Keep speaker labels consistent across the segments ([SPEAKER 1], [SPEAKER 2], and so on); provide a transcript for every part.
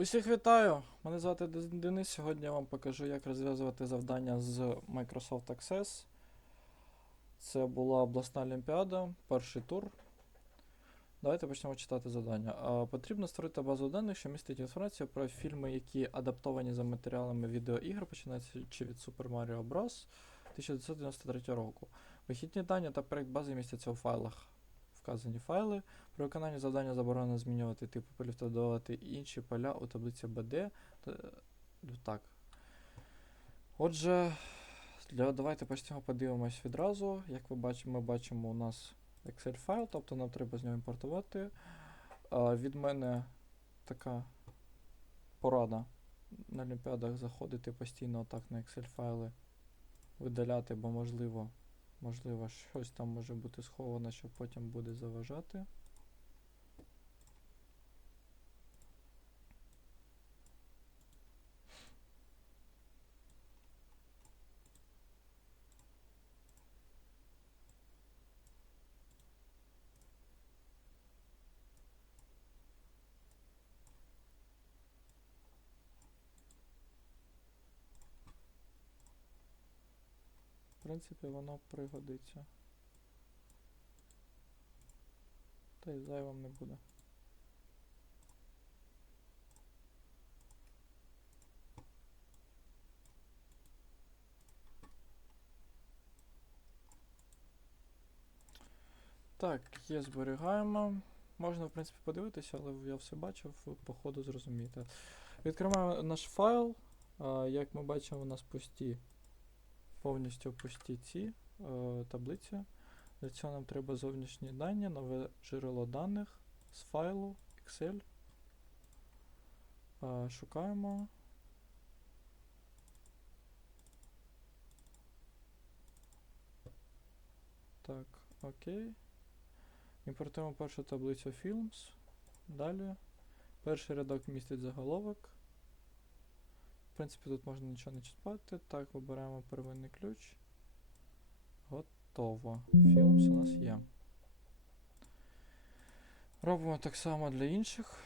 [SPEAKER 1] Усіх вітаю! Мене звати Денис. Сьогодні я вам покажу, як розв'язувати завдання з Microsoft Access. Це була обласна олімпіада, перший тур. Давайте почнемо читати завдання. Потрібно створити базу даних, що містить інформацію про фільми, які адаптовані за матеріалами відеоігр, починаючи від Super Mario Bros. 1993 року. Вихідні дані та проект бази містяться у файлах. Вказані файли. При виконанні завдання заборонено змінювати типи полів та додавати інші поля у таблиці BD. Ну, Так. Отже, для, давайте почнемо подивимось відразу. Як ви бачимо, ми бачимо у нас Excel файл, тобто нам треба з нього імпортувати. А, від мене така порада на Олімпіадах заходити постійно отак на Excel файли, видаляти, бо можливо, можливо, щось там може бути сховано, що потім буде заважати. Принципі, воно пригодиться. Та й зайвим не буде. Так, є зберігаємо. Можна, в принципі, подивитися, але я все бачив, ви по ходу зрозумієте. Відкриваємо наш файл. Як ми бачимо, у нас пусті повністю пусті ці е, таблиці. Для цього нам треба зовнішні дані, нове джерело даних з файлу Excel. Е, шукаємо. Так, окей. Імпортуємо першу таблицю Films. Далі. Перший рядок містить заголовок. Принципі, тут можна нічого не чіпати. Так, вибираємо первинний ключ. Готово. Філмс у нас є. Робимо так само для інших.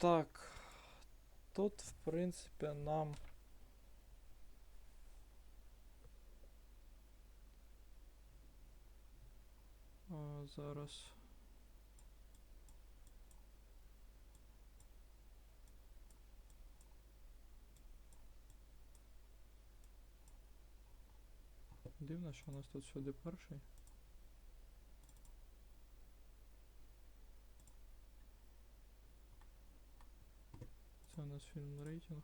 [SPEAKER 1] Так. Тут, в принципі, нам. А, зараз. Дивно, що у нас тут сюди перший. У нас фільм рейтинг.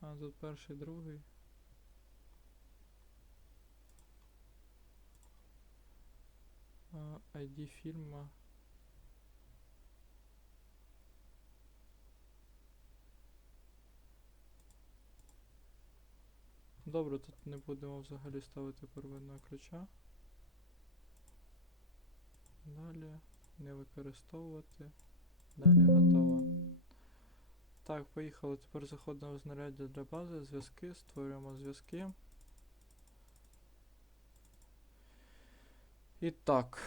[SPEAKER 1] А тут перший, другий. ID фільма. Добре, тут не будемо взагалі ставити первинного ключа. Далі не використовувати. Далі готово. Так, поїхали. Тепер заходимо в знаряддя для бази, зв'язки, створюємо зв'язки. І так.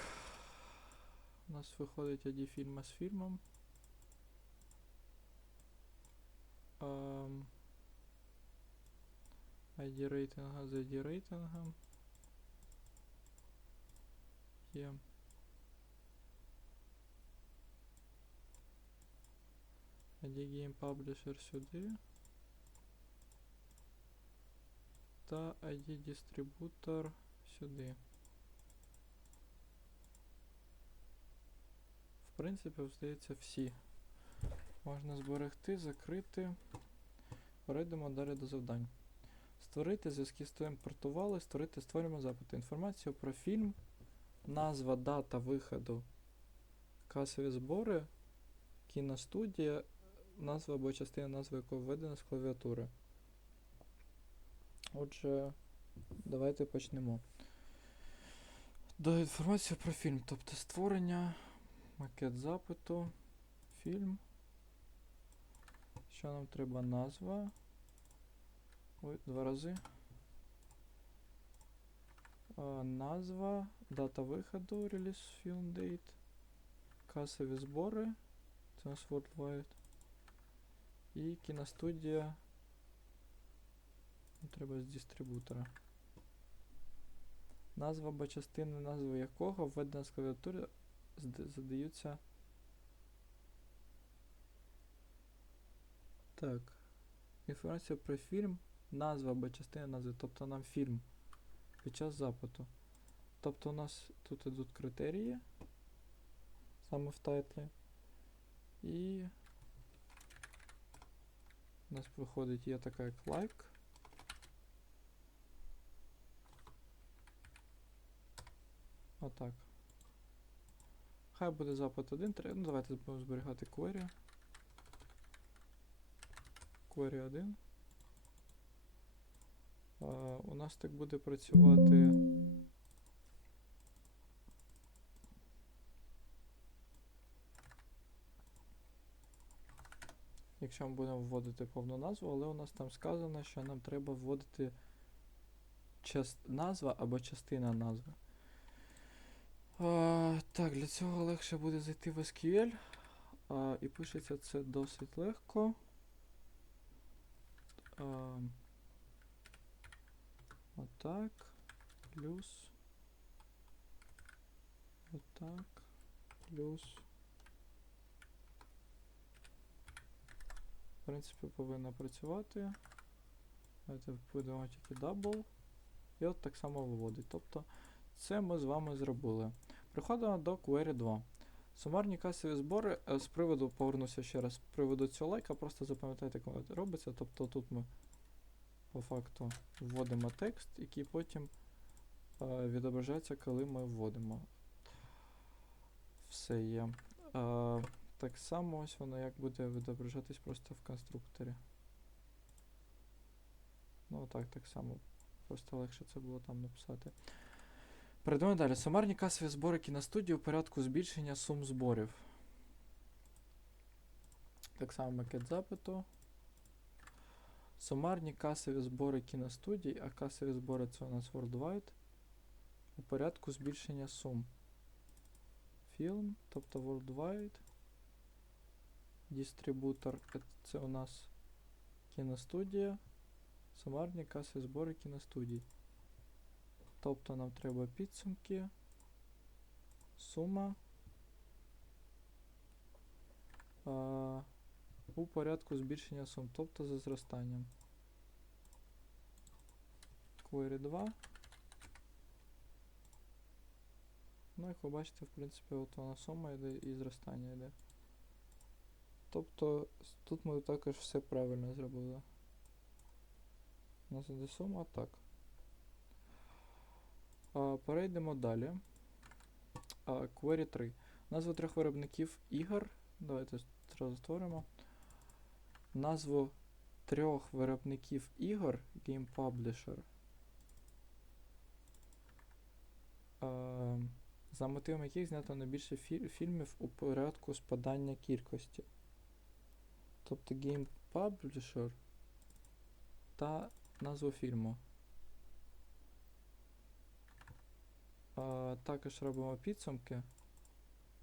[SPEAKER 1] У нас виходить ID фільма з фільмом. Ем, ID рейтинга з ID рейтингом. Є. ID Game Publisher сюди. та ID дистрибутор сюди. В принципі, здається, всі. Можна зберегти, закрити. Перейдемо далі до завдань. Створити зв'язки з тим портували, створити, створюємо запити. Інформацію про фільм, назва, дата виходу, касові збори, кіностудія, назва або частина назви якої введена з клавіатури. Отже, давайте почнемо. До інформації про фільм, тобто створення, макет запиту, фільм. Що нам треба? Назва. Ой, два рази. А, назва, дата виходу, реліз film date, касові збори, це у нас Worldwide. І кіностудія. Ну, Треба з дистрибутора. Назва або частини назви якого введена з клавіатури задаються. Так. Інформація про фільм, назва або частина назви, тобто нам фільм під час запиту. Тобто у нас тут ідуть критерії, саме в тайтлі. І у нас виходить є така як лайк. Отак. Хай буде запит 1, 3. Ну, давайте будемо зберігати query. Query 1. А, у нас так буде працювати. Якщо ми будемо вводити повну назву, але у нас там сказано, що нам треба вводити час... назва або частина назви. А, так, для цього легше буде зайти в SQL. А, і пишеться це досить легко. А, отак. Плюс. Отак. Плюс. Принципі, повинно працювати. Давайте будемо тільки double. І от так само виводить. Тобто це ми з вами зробили. Приходимо до query 2. Сумарні касові збори е, з приводу, повернуся ще раз, з приводу цього лайка, просто запам'ятайте, коли це робиться. Тобто тут ми по факту вводимо текст, який потім е, відображається, коли ми вводимо. Все є. Е, так само ось воно як буде відображатись просто в конструкторі. Ну так, так само. Просто легше це було там написати. Перейдемо далі. Сумарні касові збори кіностудії у порядку збільшення сум зборів. Так само макет запиту. Сумарні касові збори кіностудій, а касові збори це у нас Worldwide. У порядку збільшення сум. Фільм, тобто Worldwide. Дистрибутор це у нас кіностудія. Сумарні касові збори кіностудій. Тобто нам треба підсумки, сума а, у порядку збільшення сум, тобто за зростанням. Query 2. Ну, як ви бачите, в принципі, от вона сума йде і зростання йде. Тобто тут ми також все правильно зробили. Іде сума так. А, перейдемо далі. А, query 3. Назву трьох виробників ігор. Давайте зразу створимо. Назву трьох виробників ігор Game Publisher. А, за мотивом яких знято найбільше фі- фільмів у порядку спадання кількості. Тобто Game Publisher та назву фільму. А, також робимо підсумки.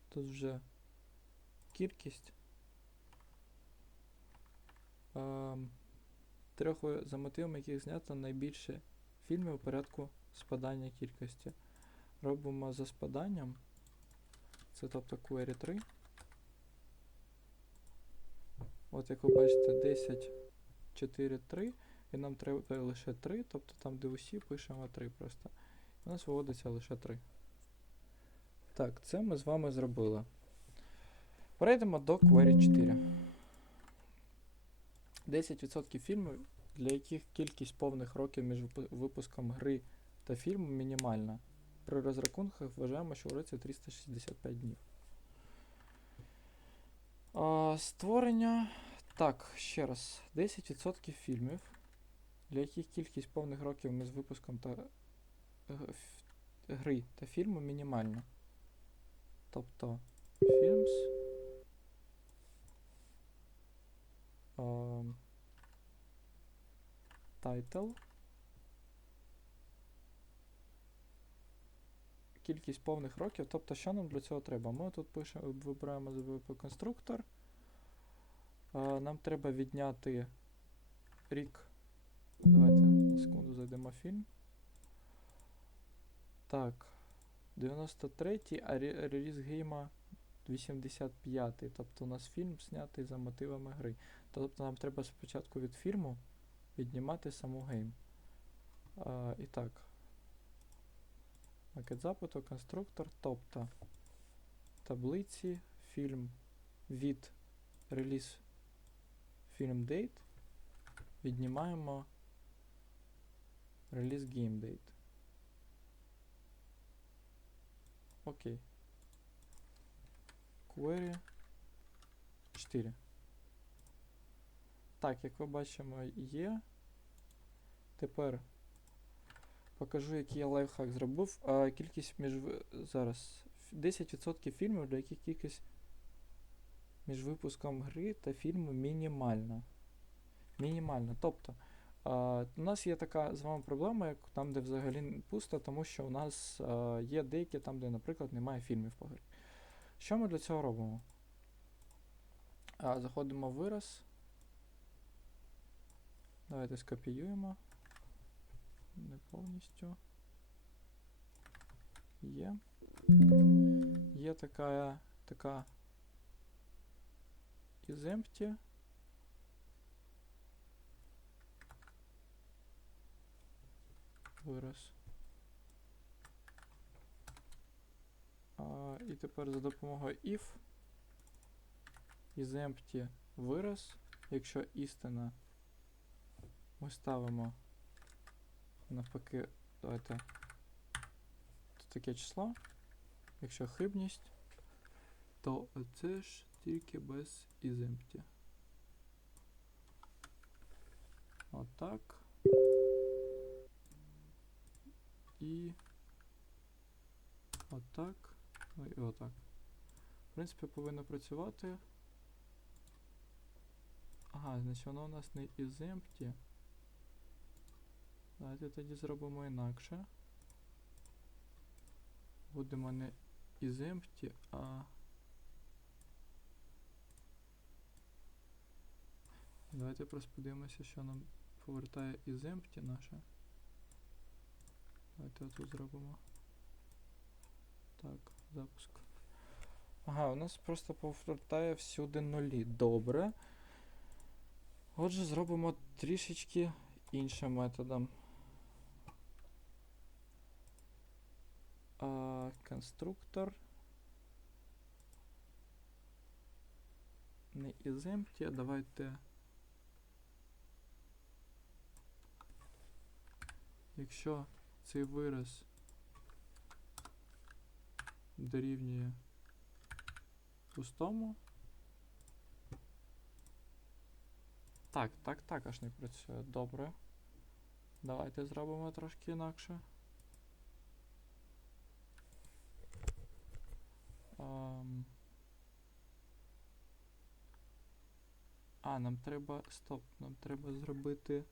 [SPEAKER 1] Тут вже кількість. А, трьох за мотивом яких знято найбільше фільмів у порядку спадання кількості. Робимо за спаданням. Це тобто query 3. От як ви бачите, 10, 4, 3. і нам треба лише 3, тобто там, де усі, пишемо 3 просто. У нас виводиться лише 3. Так, це ми з вами зробили. Перейдемо до Query 4. 10% фільмів, для яких кількість повних років між випуском гри та фільму мінімальна. При розрахунках вважаємо, що у році 365 днів. Створення. Так, ще раз. 10% фільмів, для яких кількість повних років між випуском та гри та фільму мінімальна. Тобто Films. ем, Title. Кількість повних років. Тобто, що нам для цього треба? Ми тут пишемо, вибираємо конструктор. Нам треба відняти рік. Давайте на секунду зайдемо в фільм. Так. 93-й, а реліз гейма 85-й. Тобто у нас фільм знятий за мотивами гри. Тобто нам треба спочатку від фільму віднімати саму гейм. А, і так. Макет запиту, конструктор, тобто таблиці, фільм від реліз фільм date віднімаємо реліз game date. Окей. Query 4. Так, як ви бачимо, є. Тепер покажу, який я лайфхак зробив. А, кількість між зараз. 10% фільмів, для яких кількість між випуском гри та фільму мінімальна. Мінімальна. Тобто, у нас є така з вами проблема, як там, де взагалі пусто, тому що у нас є деякі там, де, наприклад, немає фільмів по грі. Що ми для цього робимо? Заходимо в вираз. Давайте скопіюємо. Не повністю. Є. Є така, така із empty. Вираз. А, і тепер за допомогою if із empty вираз, якщо істина ми ставимо навпаки, давайте таке число. Якщо хибність, то це ж тільки без із empty. Отак. І отак. Ну і отак. В принципі, повинно працювати. Ага, значить воно у нас не із empty. Давайте тоді зробимо інакше. Будемо не із а. Давайте просто подивимося, що нам повертає із empty наше. Давайте отут зробимо. Так, запуск. Ага, у нас просто повертає всюди нулі. Добре. Отже, зробимо трішечки іншим методом. Конструктор. Не із empty, а давайте. Якщо цей вираз дорівнює пустому. Так, так також не працює. Добре. Давайте зробимо трошки інакше. Ам. А, нам треба. Стоп, нам треба зробити.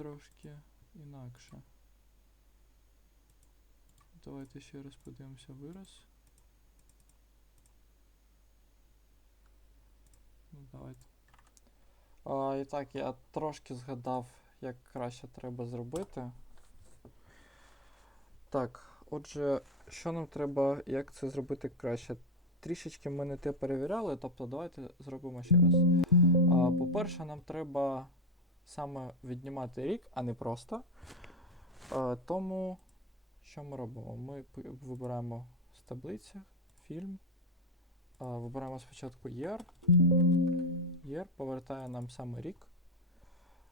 [SPEAKER 1] Трошки інакше. Давайте ще раз подивимося вираз. Ну, давайте. А, і так, я трошки згадав, як краще треба зробити. Так, отже, що нам треба, як це зробити краще? трішечки ми не те перевіряли, тобто давайте зробимо ще раз. По-перше, нам треба саме віднімати рік, а не просто. А, тому що ми робимо? Ми вибираємо з таблиці фільм. А, вибираємо спочатку year. Year повертає нам саме рік.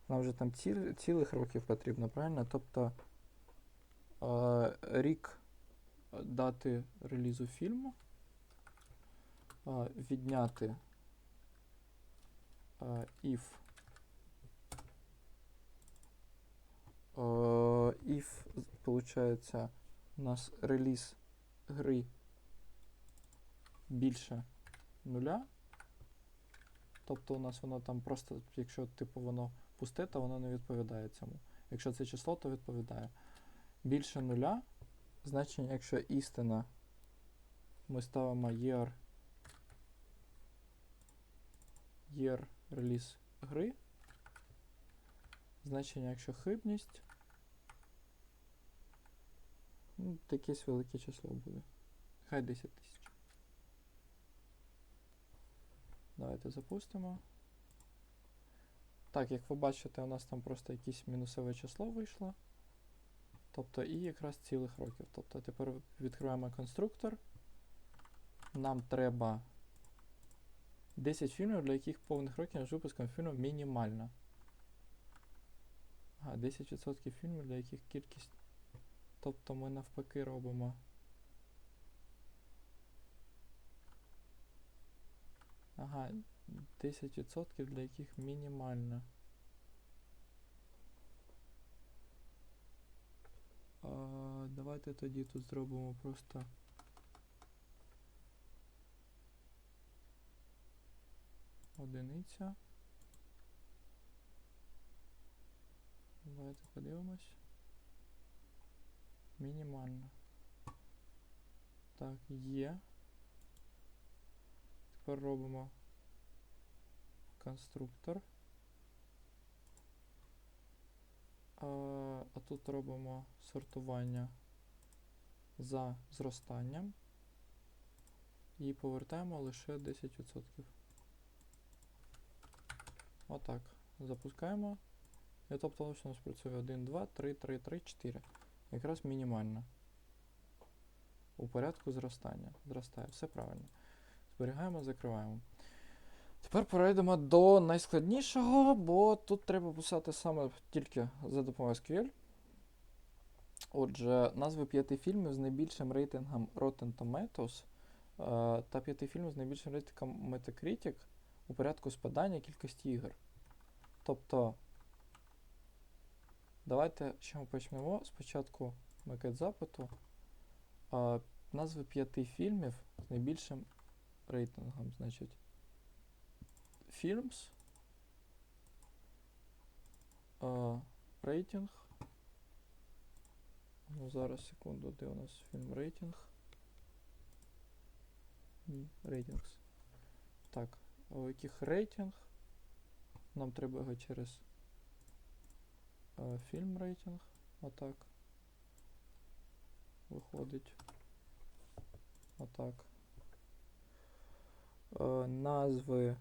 [SPEAKER 1] Нам вже там ці, цілих років потрібно, правильно? Тобто е, рік е, дати релізу фільму, е, відняти е, if, if, получається, у нас реліз гри більше нуля. Тобто у нас воно там просто, якщо типу воно пусте, то воно не відповідає цьому. Якщо це число, то відповідає. Більше нуля, значення, якщо істина, ми ставимо year, year реліз гри. Значення, якщо хибність, ну, якесь велике число буде. Хай 10 тисяч. Давайте запустимо. Так, як ви бачите, у нас там просто якесь мінусове число вийшло. Тобто і якраз цілих років. Тобто тепер відкриваємо конструктор. Нам треба 10 фільмів, для яких повних років між випуском фільму мінімальна. Ага, 10% фільмів, для яких кількість. Тобто ми навпаки робимо. Ага, 10% для яких мінімальна. А, давайте тоді тут зробимо просто. Одиниця. Давайте подивимось. Мінімально. Так, є. Тепер робимо конструктор. А, а тут робимо сортування за зростанням і повертаємо лише 10%. Отак. Запускаємо. І тобто у нас працює 1, 2, 3, 3, 3, 4. Якраз мінімально. У порядку зростання. Зростає. Все правильно. Зберігаємо, закриваємо. Тепер перейдемо до найскладнішого, бо тут треба писати саме тільки за допомогою SQL. Отже, назви п'яти фільмів з найбільшим рейтингом Rotten Tomatoes е, та п'яти фільмів з найбільшим рейтингом Metacritic у порядку спадання кількості ігор. Тобто, давайте ще ми почнемо. Спочатку макет запиту. Е, назви п'яти фільмів з найбільшим рейтингом, значить. Films. А, рейтинг. Ну, зараз секунду, де у нас фільм рейтинг. Ні, рейтингс. Так, у яких рейтинг? Нам треба його через а, фільм рейтинг. Отак. Виходить. Отак. Е, назви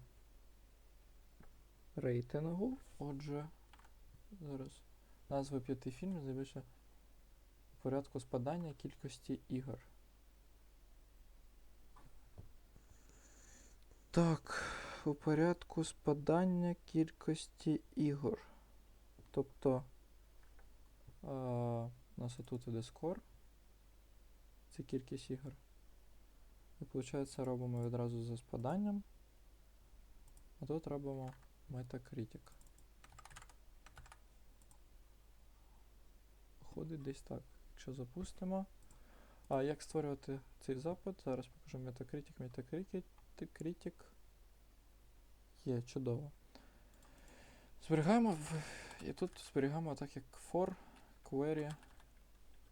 [SPEAKER 1] рейтингу. Отже, зараз назви п'яти фільмів найбільше в порядку спадання кількості ігор. Так, у порядку спадання кількості ігор. Тобто а, у нас отут іде скор. Це кількість ігор. І виходить, робимо відразу за спаданням. А тут робимо Metacritic. Виходить десь так. Якщо запустимо. А як створювати цей запит? Зараз покажу Metacritic, Metacritic, Critic. Є, чудово. Зберігаємо в... і тут зберігаємо так як for query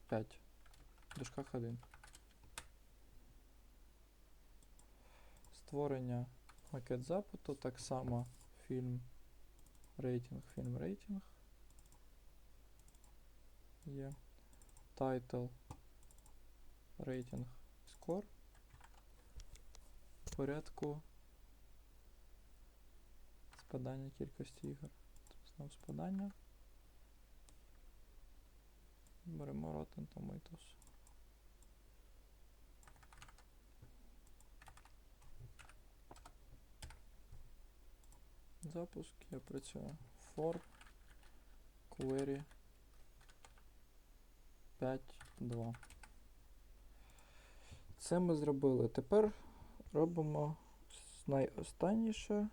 [SPEAKER 1] 5. В дужках 1. Створення макет запиту, так само фільм рейтинг, фільм рейтинг. Є. Title рейтинг score. порядку спадання кількості ігор. Знову спадання. Беремо Rotten Tomatoes. Запуск, я працюю for query 5.2. Це ми зробили. Тепер робимо найостанніше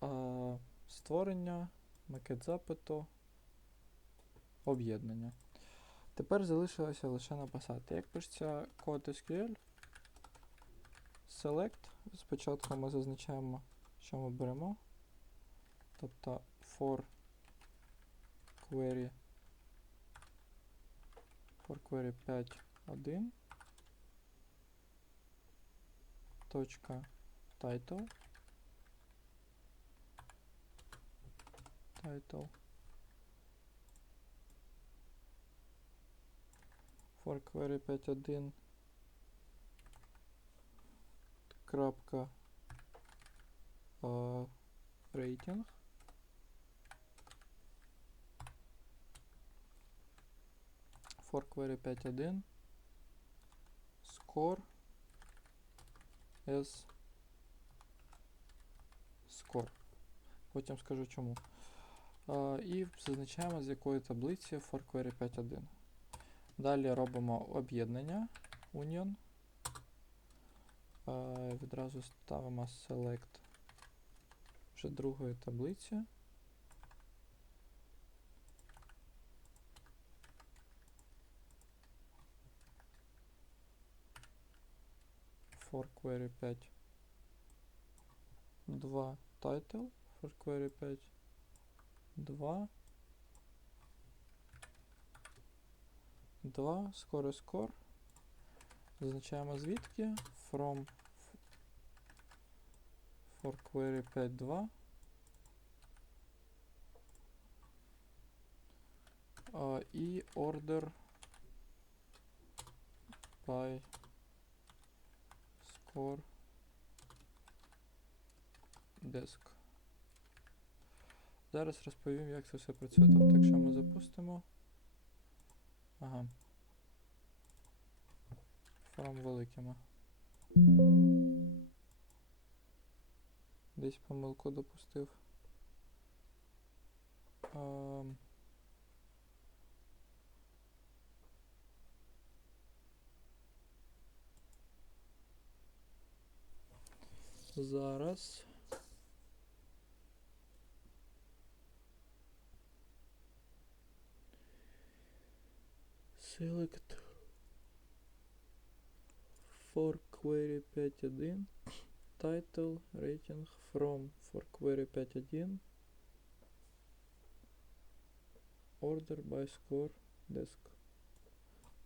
[SPEAKER 1] а, створення, макет запиту, об'єднання. Тепер залишилося лише написати. Як пишеться код SQL, select. Спочатку ми зазначаємо, що ми беремо. Тобто for query for query 5.1 точка title title for query 5.1 крапка а, рейтинг for query 5.1 score as score. Потім скажу чому. І зазначаємо з якої таблиці for query 5.1. Далі робимо об'єднання union. Відразу ставимо select вже другої таблиці. for query 5 2 title for query 5 2 2 score score зазначаємо звідки from for query 5 2 а, і order by score desk. Зараз розповім, як це все працює. Тобто, якщо ми запустимо. Ага. From великими. Десь помилку допустив. Ам. Зараз. Select for query 5.1 title rating from for query 5.1 order by score desk.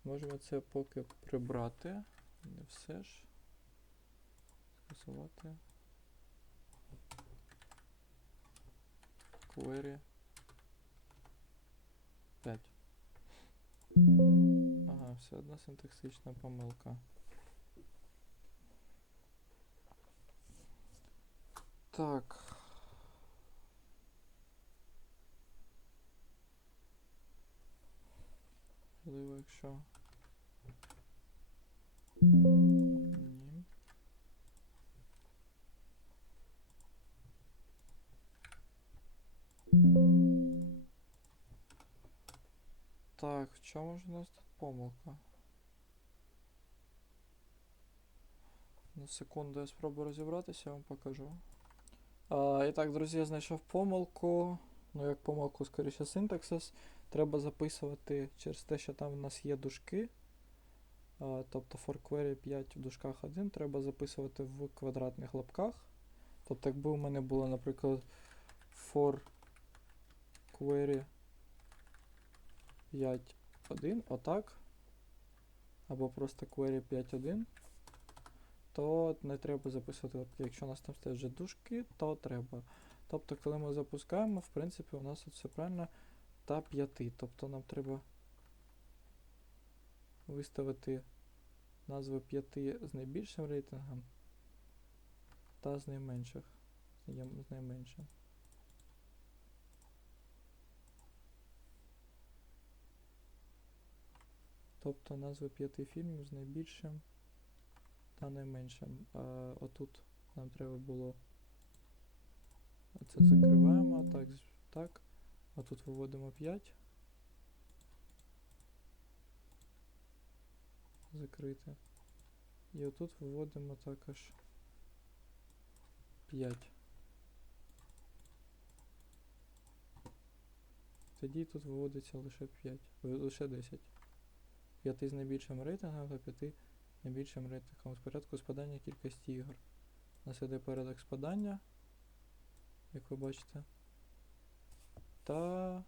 [SPEAKER 1] Можемо це поки прибрати. Не все ж. Скасувати. Query 5. Все одна синтаксична помилка. Так. Можливо, якщо. Ні. Так, в чому ж у нас тут помилка? На секунду я спробую розібратися, я вам покажу. А, і так, друзі, я знайшов помилку. Ну, як помилку, скоріше, синтаксис. Треба записувати через те, що там в нас є дужки. А, тобто for query 5 в дужках 1 треба записувати в квадратних лапках. Тобто, якби у мене було, наприклад, for query 5.1, отак. Або просто query 5.1, то не треба записувати лапки. Якщо у нас там стоять вже дужки, то треба. Тобто, коли ми запускаємо, в принципі, у нас тут все правильно та 5. Тобто нам треба виставити назви п'яти з найбільшим рейтингом та з найменших. З найменшим. Тобто назви п'яти фільмів з найбільшим та найменшим. А отут нам треба було. Це закриваємо, так, так. А тут виводимо 5. Закрити. І отут виводимо також 5. Тоді тут виводиться лише 5, лише 10. 5 з найбільшим рейтингом та 5 найбільшим рейтингом з порядку спадання кількості ігор. У нас іде порядок спадання, як ви бачите. Та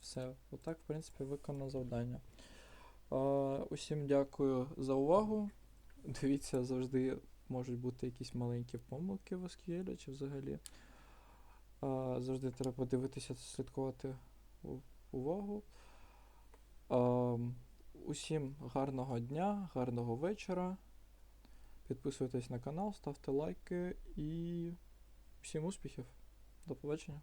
[SPEAKER 1] все. Отак, в принципі, виконано завдання. А, усім дякую за увагу. Дивіться, завжди можуть бути якісь маленькі помилки в SQL чи взагалі. А, завжди треба подивитися, слідкувати увагу. А, усім гарного дня, гарного вечора. Підписуйтесь на канал, ставте лайки і всім успіхів. До побачення.